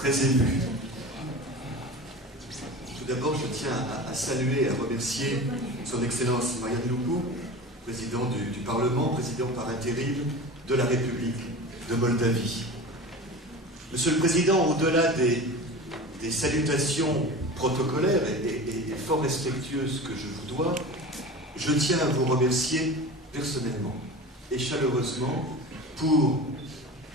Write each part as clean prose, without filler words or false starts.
très ému. Tout d'abord, je tiens à saluer et à remercier son Excellence Marian Lupu, président du Parlement, président par intérim de la République de Moldavie. Monsieur le Président, au-delà des salutations protocolaires et fort respectueuses que je vous dois, je tiens à vous remercier personnellement et chaleureusement pour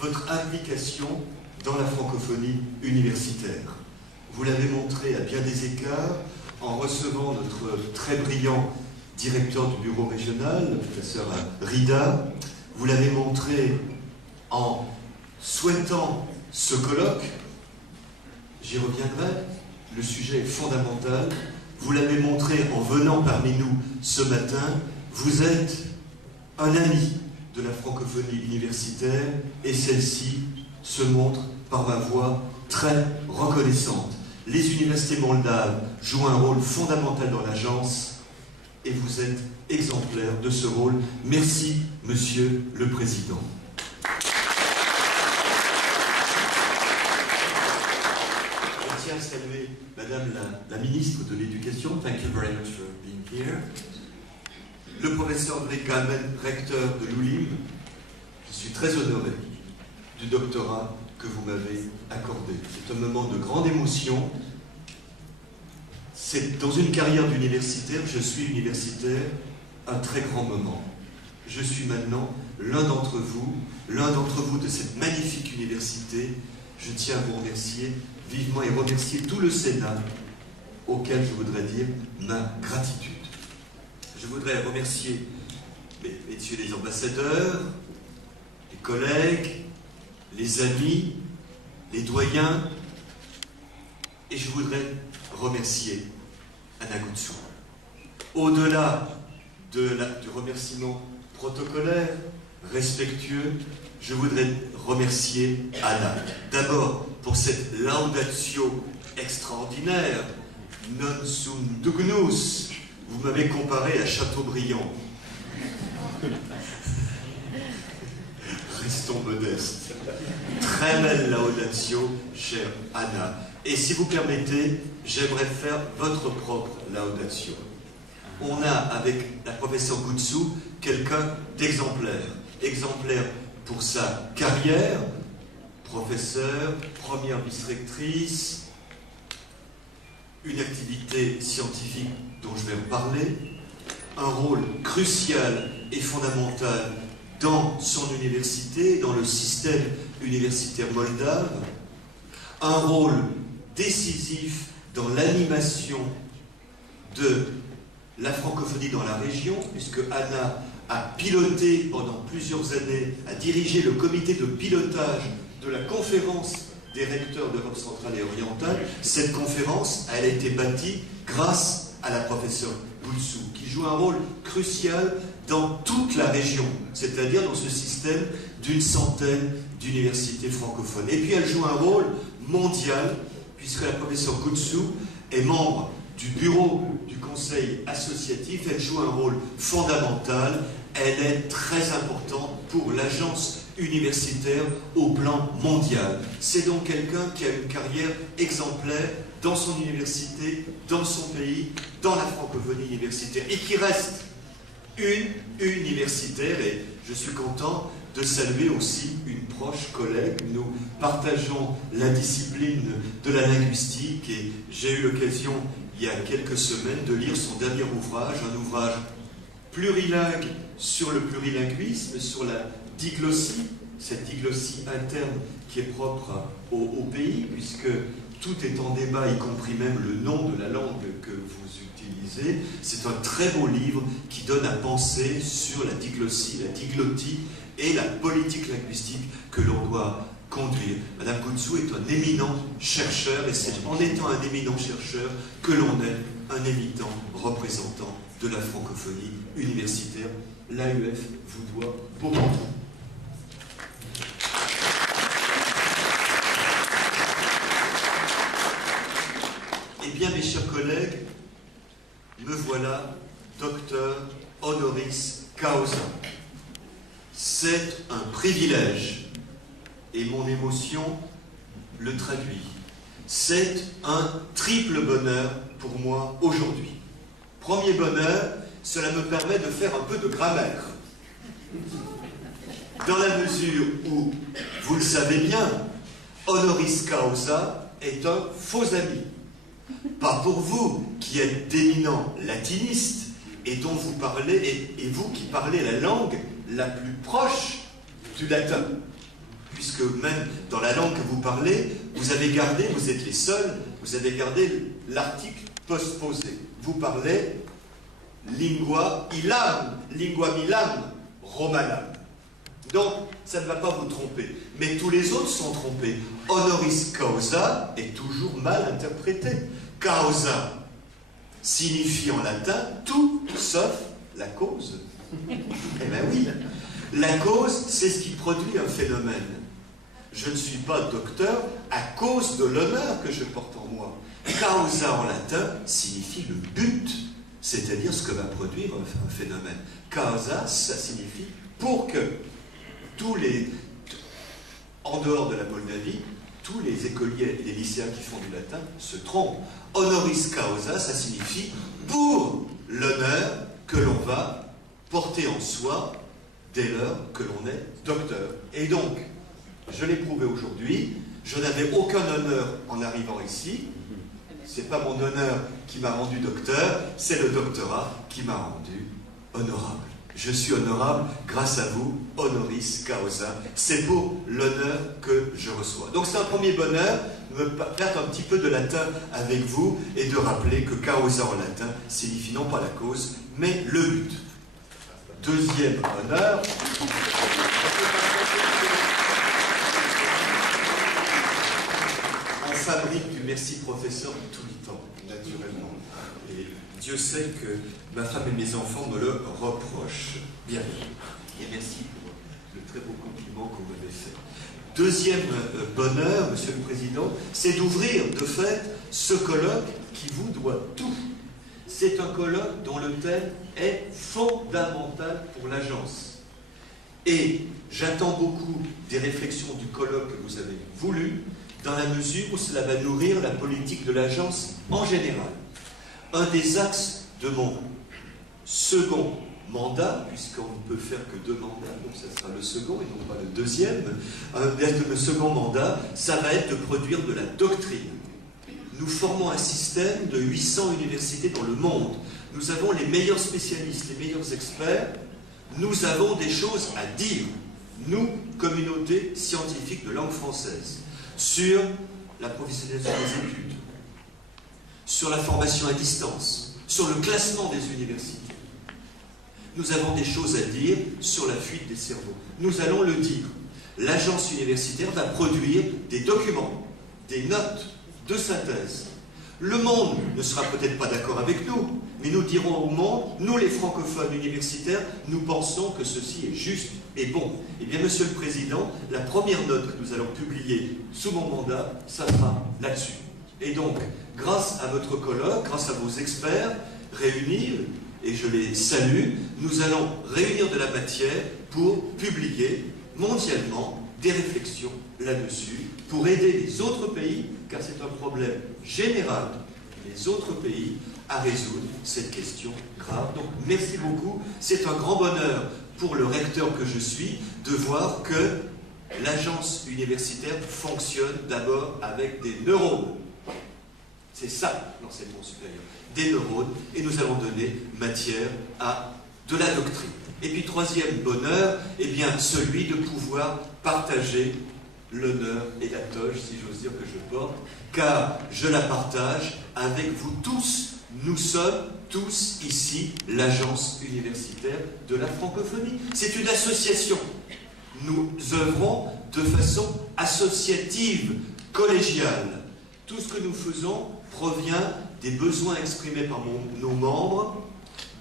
votre implication dans la francophonie universitaire. Vous l'avez montré à bien des égards en recevant notre très brillant directeur du bureau régional, le professeur Rida. Vous l'avez montré en souhaitant ce colloque. J'y reviendrai, le sujet est fondamental. Vous l'avez montré en venant parmi nous ce matin. Vous êtes un ami de la francophonie universitaire et celle-ci se montre par ma voix très reconnaissante. Les universités moldaves jouent un rôle fondamental dans l'agence et vous êtes exemplaire de ce rôle. Merci, Monsieur le Président. Je tiens à saluer Madame la ministre de l'Éducation. Thank you very much for being here. Le professeur Ulrich Galmen, recteur de l'ULIM. Je suis très honoré du doctorat que vous m'avez accordé. C'est un moment de grande émotion. C'est dans une carrière d'universitaire, je suis universitaire, un très grand moment. Je suis maintenant l'un d'entre vous de cette magnifique université. Je tiens à vous remercier vivement et remercier tout le Sénat, auquel je voudrais dire ma gratitude. Je voudrais remercier messieurs les ambassadeurs, les collègues, les amis, les doyens, et je voudrais remercier Anna Goutsou. Au-delà du remerciement protocolaire, respectueux, je voudrais remercier Anna. D'abord pour cette laudatio extraordinaire, non sum dugnus. Vous m'avez comparé à Chateaubriand. sont modestes. Très belle laudatio, chère Anna. Et si vous permettez, j'aimerais faire votre propre laudatio. On a, avec la professeure Goudsou, quelqu'un d'exemplaire. Exemplaire pour sa carrière, professeur, première vice-rectrice, une activité scientifique dont je vais en parler, un rôle crucial et fondamental dans son université, dans le système universitaire moldave, un rôle décisif dans l'animation de la francophonie dans la région, puisque Anna a piloté pendant plusieurs années, a dirigé le comité de pilotage de la conférence des recteurs d'Europe centrale et orientale. Cette conférence, elle a été bâtie grâce à la professeure Goudsou, qui joue un rôle crucial dans toute la région, c'est-à-dire dans ce système d'une centaine d'universités francophones. Et puis elle joue un rôle mondial, puisque la professeure Goudsou est membre du bureau du conseil associatif. Elle joue un rôle fondamental, elle est très importante pour l'agence universitaire au plan mondial. C'est donc quelqu'un qui a une carrière exemplaire dans son université, dans son pays, dans la francophonie universitaire, et qui reste une universitaire. Et je suis content de saluer aussi une proche collègue. Nous partageons la discipline de la linguistique et j'ai eu l'occasion il y a quelques semaines de lire son dernier ouvrage, un ouvrage plurilingue sur le plurilinguisme, sur la diglossie, cette diglossie interne qui est propre au pays, puisque tout est en débat, y compris même le nom de la langue que vous utilisez. C'est un très beau livre qui donne à penser sur la diglossie, la diglottie et la politique linguistique que l'on doit conduire. Madame Goudsou est un éminent chercheur, et c'est en étant un éminent chercheur que l'on est un éminent représentant de la francophonie universitaire. L'AUF vous doit beaucoup. Eh bien, mes chers collègues, me voilà docteur honoris causa. C'est un privilège, et mon émotion le traduit. C'est un triple bonheur pour moi aujourd'hui. Premier bonheur, cela me permet de faire un peu de grammaire. Dans la mesure où, vous le savez bien, honoris causa est un faux ami. Pas pour vous, qui êtes d'éminents latinistes, et dont vous parlez, et vous qui parlez la langue la plus proche du latin. Puisque même dans la langue que vous parlez, vous avez gardé, vous êtes les seuls, vous avez gardé l'article postposé. Vous parlez lingua illam, lingua millam, romanam. Donc, ça ne va pas vous tromper. Mais tous les autres sont trompés. Honoris causa est toujours mal interprété. Causa signifie en latin tout sauf la cause. Eh bien oui, la cause, c'est ce qui produit un phénomène. Je ne suis pas docteur à cause de l'honneur que je porte en moi. Causa en latin signifie le but, c'est-à-dire ce que va produire un phénomène. Causa, ça signifie pour que tous les, en dehors de la Moldavie, tous les écoliers et les lycéens qui font du latin se trompent. Honoris causa, ça signifie pour l'honneur que l'on va porter en soi dès lors que l'on est docteur. Et donc, je l'ai prouvé aujourd'hui, je n'avais aucun honneur en arrivant ici. C'est pas mon honneur qui m'a rendu docteur, c'est le doctorat qui m'a rendu honorable. Je suis honorable grâce à vous, honoris causa. C'est pour l'honneur que je reçois. Donc c'est un premier bonheur de me perdre un petit peu de latin avec vous et de rappeler que causa en latin signifie non pas la cause, mais le but. Deuxième honneur. On fabrique du merci professeur tout le temps, naturellement. Et Dieu sait que ma femme et mes enfants me le reprochent. Bien. Et merci pour le très beau compliment qu'on m'avait fait. Deuxième bonheur, Monsieur le Président, c'est d'ouvrir de fait ce colloque qui vous doit tout. C'est un colloque dont le thème est fondamental pour l'agence. Et j'attends beaucoup des réflexions du colloque que vous avez voulu, dans la mesure où cela va nourrir la politique de l'agence en général. Un des axes de mon second mandat, puisqu'on ne peut faire que 2 mandats, donc ça sera le second et non pas le deuxième, le second mandat, ça va être de produire de la doctrine. Nous formons un système de 800 universités dans le monde. Nous avons les meilleurs spécialistes, les meilleurs experts. Nous avons des choses à dire, nous, communauté scientifique de langue française, sur la professionnalisation des études, sur la formation à distance, sur le classement des universités. Nous avons des choses à dire sur la fuite des cerveaux. Nous allons le dire. L'agence universitaire va produire des documents, des notes de synthèse. Le monde ne sera peut-être pas d'accord avec nous, mais nous dirons au monde, nous les francophones universitaires, nous pensons que ceci est juste et bon. Eh bien, Monsieur le Président, la première note que nous allons publier sous mon mandat, ça sera là-dessus. Et donc, grâce à votre colloque, grâce à vos experts réunis, et je les salue, nous allons réunir de la matière pour publier mondialement des réflexions là-dessus, pour aider les autres pays, car c'est un problème général, les autres pays, à résoudre cette question grave. Donc, merci beaucoup. C'est un grand bonheur pour le recteur que je suis de voir que l'agence universitaire fonctionne d'abord avec des neurones. C'est ça, l'enseignement supérieur. Des neurones, et nous allons donner matière à de la doctrine. Et puis, troisième bonheur, eh bien, celui de pouvoir partager l'honneur et la toge, si j'ose dire, que je porte, car je la partage avec vous tous. Nous sommes tous ici l'agence universitaire de la francophonie. C'est une association. Nous œuvrons de façon associative, collégiale. Tout ce que nous faisons provient des besoins exprimés par nos membres,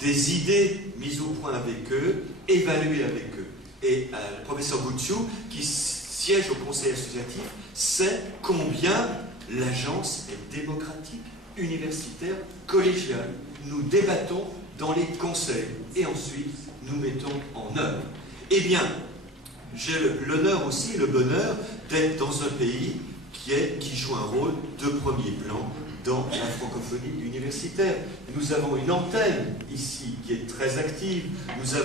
des idées mises au point avec eux, évaluées avec eux. Et le professeur Boutchou, qui siège au conseil associatif, sait combien l'agence est démocratique, universitaire, collégiale. Nous débattons dans les conseils et ensuite nous mettons en œuvre. Eh bien, j'ai l'honneur aussi, le bonheur d'être dans un pays qui joue un rôle de premier plan dans la francophonie universitaire. Nous avons une antenne ici qui est très active. Nous avons